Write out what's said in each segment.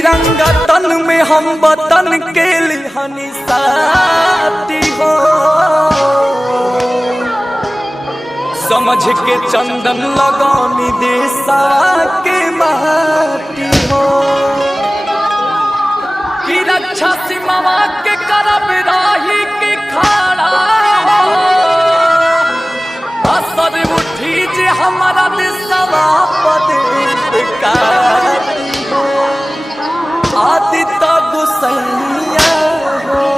तिरंगा तन में हम वतन के लिहानी साथी हो, समझ के चंदन लगानी देशा के माटी हो, कि रक्षा सीमा के करब राही के खाड़ा हो, असर उठी जे हमारा देशवा पद हो, आदित्य गोसैया हो,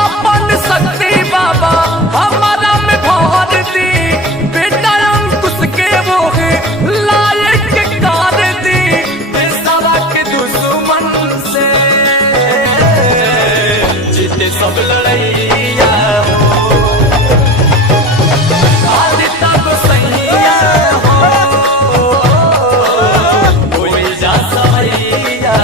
अपन शक्ति बाबा हमारा में भर दी, बेटा अंकुश के वो लायक कर दी, देशवा के दुश्मन से जीते सब लड़ैया हो, आदित्य गोसैया हो, कोई जा सवैया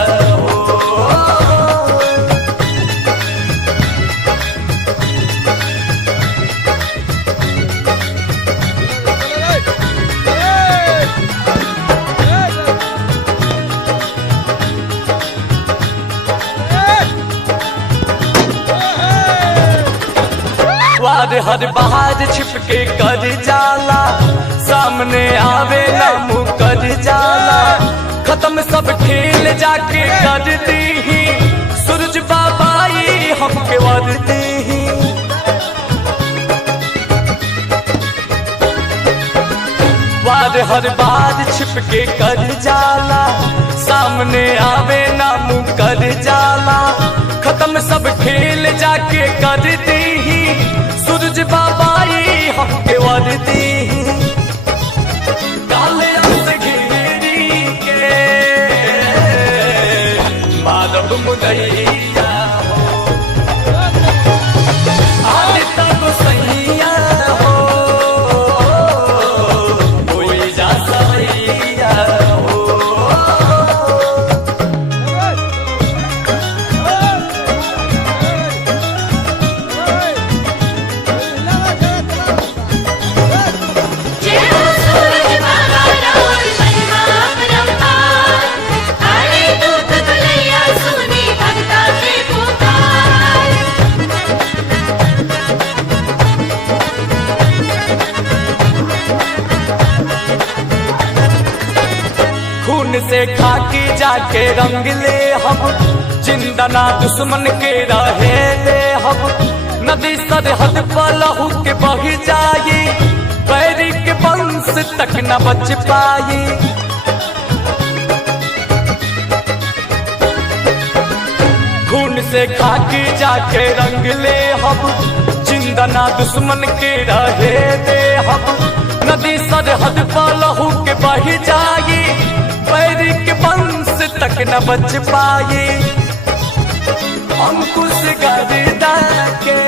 वार हर बाहर छिपके कर जाला, सामने आवे ना मुँह कर जाला, खत्म सब खेल जाके कर दी, सूरज बाबाई हमके वर दी, वार हर बार छिपके कर जाला, सामने आवे ना मुँह कर जाला, खत्म सब खेल जाके कर दी, सूरज बाबाई हमके वर दी, काले से घेरी के माधव मुदैया हो, आदित्य गोसैया हो, कोई जा सवैया हो, खून से खाकी जाके रंग ले हम, जिंदना दुश्मन के रहे ले हम, नदी सरहद पर लहू के बह जाई, पैरी के वंश तक न बच पाई, खून से खाकी जाके रंग ले हम, जिंदना दुश्मन के रहे ले हम, नदी सरहद पर लहू के बह जाई, पैरी के वंश तक न बच पाई, अंकुश गर्दा के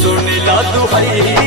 सुनिला दुहैया।